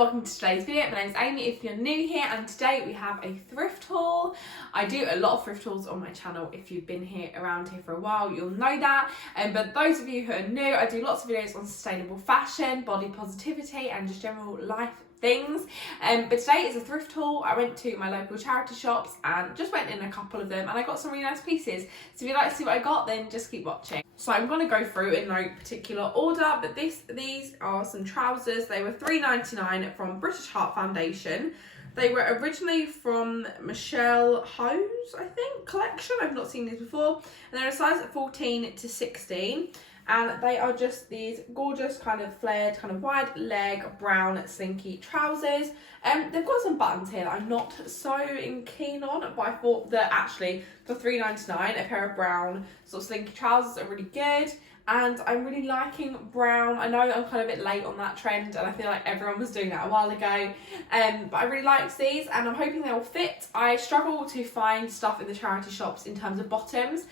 welcome to today's video. My name is Amy if you're new here, and today we have a thrift haul. I do a lot of thrift hauls on my channel. If you've been around here for a while, you'll know that. But those of you who are new, I do lots of videos on sustainable fashion, body positivity and just general life things. But today is a thrift haul. I went to my local charity shops and just went in a couple of them and I got some really nice pieces. So if you'd like to see what I got, then just keep watching. So I'm going to go through in no particular order, but these are some trousers. They were $3.99 from British Heart Foundation. They were originally from Michelle Ho's, I think, collection. I've not seen these before. And they're a size 14 to 16. And they are just these gorgeous kind of flared, kind of wide leg, brown, slinky trousers. They've got some buttons here that I'm not so keen on, but I thought that actually for $3.99, a pair of brown sort of slinky trousers are really good. And I'm really liking brown. I know I'm kind of a bit late on that trend and I feel like everyone was doing that a while ago. But I really like these and I'm hoping they'll fit. I struggle to find stuff in the charity shops in terms of bottoms.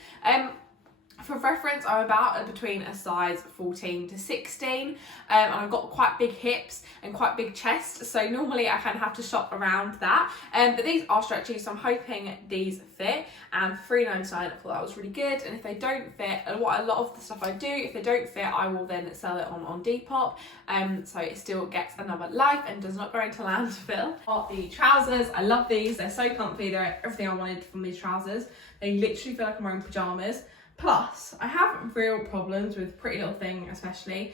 For reference, I'm about between a size 14 to 16 and I've got quite big hips and quite big chest, so normally I kind of have to shop around that. But these are stretchy, so I'm hoping these fit. And for $3.99, I thought that was really good. And if they don't fit, and what a lot of the stuff I do, if they don't fit, I will then sell it on Depop, so it still gets another life and does not go into landfill. The trousers, I love these. They're so comfy. They're everything I wanted from these trousers. They literally feel like I'm wearing pajamas. Plus, I have real problems with Pretty Little Thing, especially,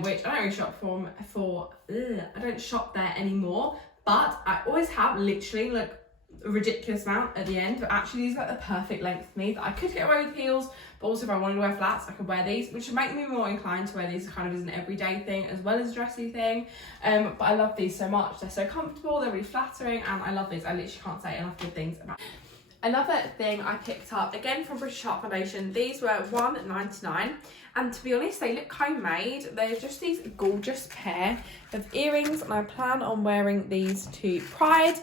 which I don't really shop I don't shop there anymore, but I always have literally like a ridiculous amount at the end. But actually, these are like the perfect length for me. That I could get away with heels, but also if I wanted to wear flats, I could wear these, which would make me more inclined to wear these kind of as an everyday thing as well as a dressy thing. But I love these so much. They're so comfortable, they're really flattering, and I love these. I literally can't say enough good things about them. Another thing I picked up, again from British Heart Foundation, these were $1.99, and to be honest, they look homemade. They're just these gorgeous pair of earrings, and I plan on wearing these to Pride,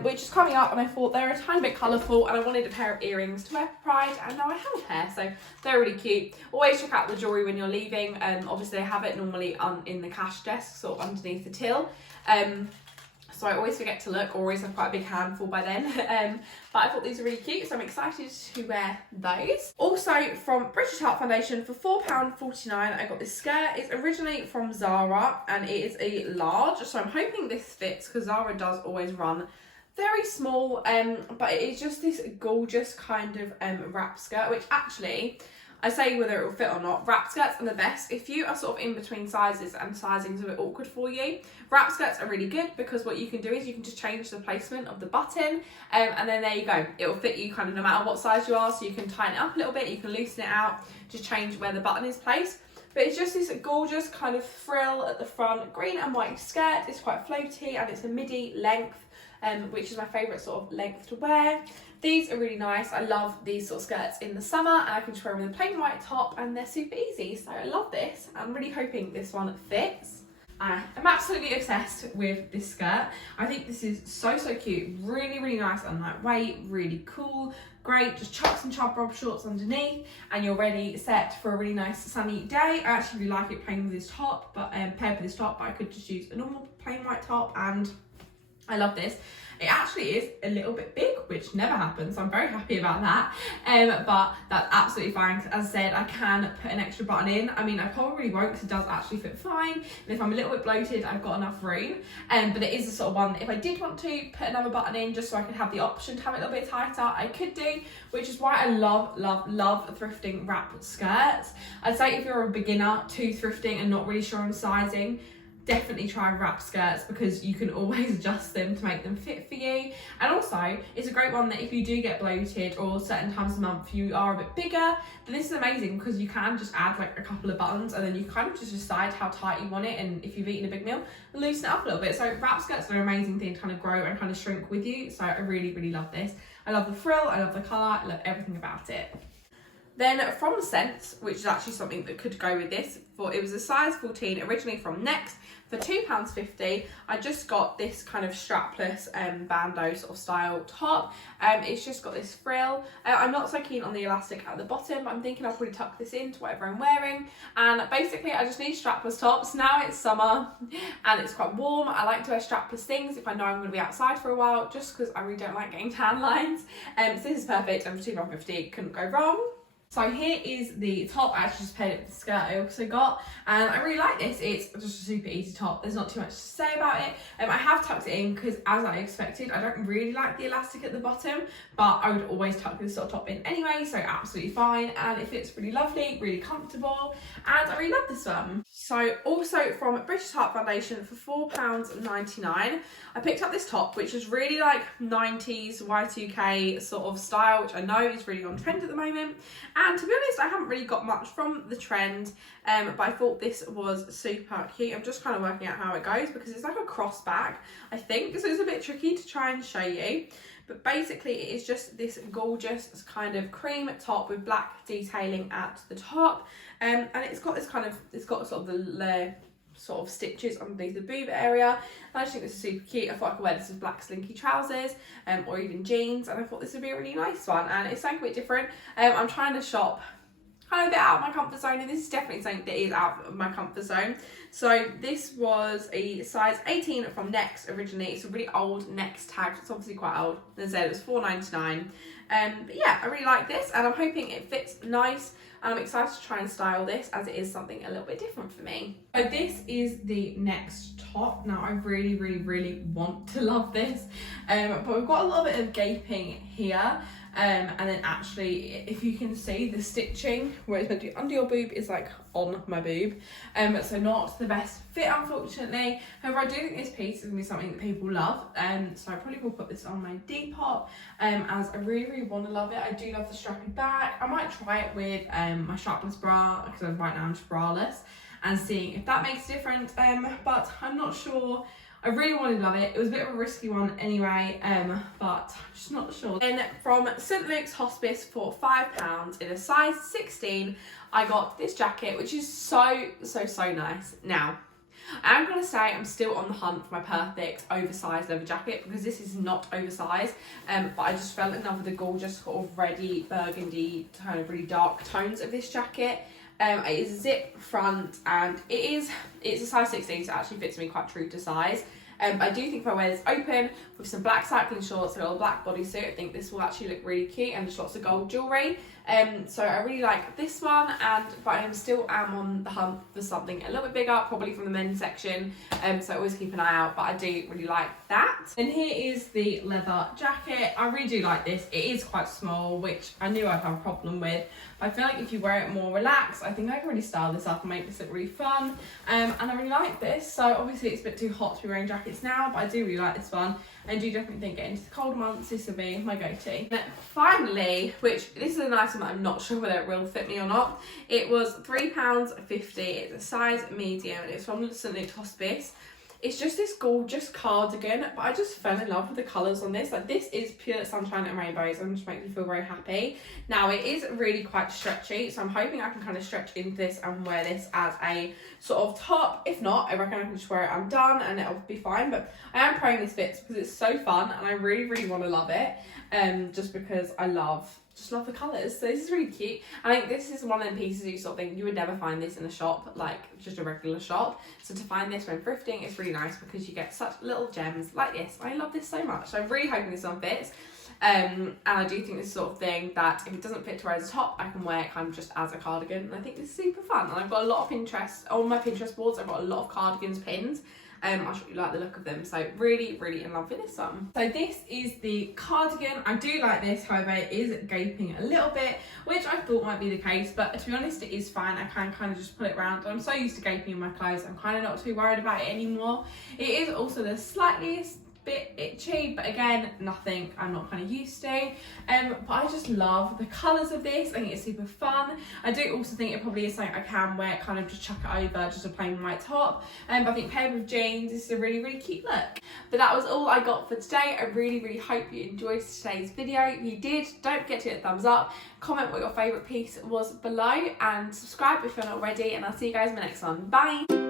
which is coming up, and I thought they're a tiny bit colourful, and I wanted a pair of earrings to wear for Pride, and now I have a pair, so they're really cute. Always check out the jewellery when you're leaving. Obviously, I have it normally in the cash desk, sort of underneath the till. So I always forget to look, or always have quite a big handful by then. But I thought these were really cute, so I'm excited to wear those. Also from British Heart Foundation, for £4.49, I got this skirt. It's originally from Zara and it is a large, so I'm hoping this fits because Zara does always run very small, but it is just this gorgeous kind of wrap skirt, which actually, I say whether it will fit or not, wrap skirts are the best. If you are sort of in between sizes and sizing's a bit awkward for you, wrap skirts are really good because what you can do is you can just change the placement of the button, and then there you go. It will fit you kind of no matter what size you are, so you can tighten it up a little bit, you can loosen it out, just change where the button is placed. But it's just this gorgeous kind of frill at the front, green and white skirt. It's quite floaty and it's a midi length, which is my favourite sort of length to wear. These are really nice. I love these sort of skirts in the summer, and I can just wear them with a plain white top and they're super easy. So I love this. I'm really hoping this one fits. I'm absolutely obsessed with this skirt. I think this is so cute. Really, really nice and lightweight, really cool. Great, just chuck some chub rob shorts underneath and you're ready, set for a really nice sunny day. I actually really like it paired with this top, but I could just use a normal plain white top, and I love this. It actually is a little bit big, which never happens, so I'm very happy about that. But that's absolutely fine, because as I said, I can put an extra button in. I mean, I probably won't, because it does actually fit fine. And if I'm a little bit bloated, I've got enough room. But it is the sort of one that if I did want to put another button in, just so I could have the option to have it a little bit tighter, I could do, which is why I love thrifting wrap skirts. I'd say if you're a beginner to thrifting and not really sure on sizing, definitely try wrap skirts because you can always adjust them to make them fit for you. And also, it's a great one that if you do get bloated or certain times of the month you are a bit bigger, then this is amazing because you can just add like a couple of buttons and then you kind of just decide how tight you want it, and if you've eaten a big meal, loosen it up a little bit. So wrap skirts are an amazing thing to kind of grow and kind of shrink with you. So I really, really love this. I love the frill, I love the colour, I love everything about it. Then from Sense, which is actually something that could go with this, it was a size 14 originally from Next for £2.50. I just got this kind of strapless bandeau sort of style top. It's just got this frill. I'm not so keen on the elastic at the bottom, but I'm thinking I'll probably tuck this into whatever I'm wearing. And basically I just need strapless tops. Now it's summer and it's quite warm. I like to wear strapless things if I know I'm going to be outside for a while, just because I really don't like getting tan lines. So this is perfect, and for £2.50 couldn't go wrong. So here is the top. I actually just paired it with the skirt I also got, and I really like this. It's just a super easy top. There's not too much to say about it. I have tucked it in because, as I expected, I don't really like the elastic at the bottom, but I would always tuck this sort of top in anyway, so absolutely fine. And it fits really lovely, really comfortable, and I really love this one. So also from British Heart Foundation for £4.99, I picked up this top, which is really like 90s Y2K sort of style, which I know is really on trend at the moment. And to be honest, I haven't really got much from the trend, but I thought this was super cute. I'm just kind of working out how it goes because it's like a cross back, I think, so it's a bit tricky to try and show you. But basically it is just this gorgeous kind of cream top with black detailing at the top, and it's got this kind of, it's got sort of the sort of stitches underneath the boob area, and I just think this is super cute. I thought I could wear this with black slinky trousers or even jeans, and I thought this would be a really nice one, and it's something a bit different. I'm trying to shop kind of a bit out of my comfort zone, and this is definitely something that is out of my comfort zone. So this was a size 18 from Next originally. It's a really old Next tag, so it's obviously quite old. As I said, it was £4.99. But yeah, I really like this, and I'm hoping it fits nice, and I'm excited to try and style this as it is something a little bit different for me. So this is the Next top. Now I really, really, really want to love this, but we've got a little bit of gaping here. And then actually, if you can see the stitching where it's meant to be under your boob is like on my boob, so not the best fit, unfortunately. However, I do think this piece is going to be something that people love, so I probably will put this on my Depop, as I really, really want to love it. I do love the strappy back. I might try it with my strapless bra, because right now I'm just braless, and seeing if that makes a difference, but I'm not sure. I really want to love it. It was a bit of a risky one anyway, but I'm just not sure. Then from St Luke's Hospice for £5 in a size 16, I got this jacket, which is so nice. Now, I'm going to say I'm still on the hunt for my perfect oversized leather jacket, because this is not oversized, but I just fell in love with the gorgeous sort of reddy, burgundy, kind of really dark tones of this jacket. It is a zip front, and it's a size 16, so it actually fits me quite true to size. I do think if I wear this open with some black cycling shorts and a little black bodysuit, I think this will actually look really cute, and just lots of gold jewellery. So I really like this one, but I still am on the hunt for something a little bit bigger, probably from the men's section, so I always keep an eye out, but I do really like that. And here is the leather jacket. I really do like this. It is quite small, which I knew I'd have a problem with. I feel like if you wear it more relaxed, I think I can really style this up and make this look really fun, and I really like this. So obviously it's a bit too hot to be wearing jackets now, but I do really like this one. I do definitely think getting into the colder months, this will be my go-to. Finally, which this is an item that I'm not sure whether it will fit me or not, it was £3.50. It's a size medium, and it's from St Luke's Hospice. It's just this gorgeous cardigan, but I just fell in love with the colours on this. Like, this is pure sunshine and rainbows, and just makes me feel very happy. Now, it is really quite stretchy, so I'm hoping I can kind of stretch into this and wear this as a sort of top. If not, I reckon I can just wear it undone and it'll be fine. But I am praying this fits because it's so fun, and I really, really want to love it, just because I just love the colours. So this is really cute. I think this is one of the pieces you sort of think you would never find this in a shop, like just a regular shop. So to find this when thrifting is really nice, because you get such little gems like this. I love this so much. So I'm really hoping this one fits. And I do think this sort of thing that if it doesn't fit to wear as a top, I can wear it kind of just as a cardigan. And I think this is super fun. And I've got a lot of Pinterest, on my Pinterest boards, I've got a lot of cardigans pinned. I just really like the look of them, so really, really in love with this one. So this is the cardigan. I do like this, however, it is gaping a little bit, which I thought might be the case, but to be honest, it is fine. I can kind of just pull it around. I'm so used to gaping in my clothes, I'm kind of not too worried about it anymore. It is also the slightest bit itchy, but again, nothing I'm not kind of used to. But I just love the colours of this. I think it's super fun. I do also think it probably is something I can wear, kind of just chuck it over just a plain white top. But I think paired with jeans, this is a really, really cute look. But that was all I got for today. I really, really hope you enjoyed today's video. If you did, don't forget to hit a thumbs up, comment what your favourite piece was below, and subscribe if you're not already, and I'll see you guys in the next one. Bye!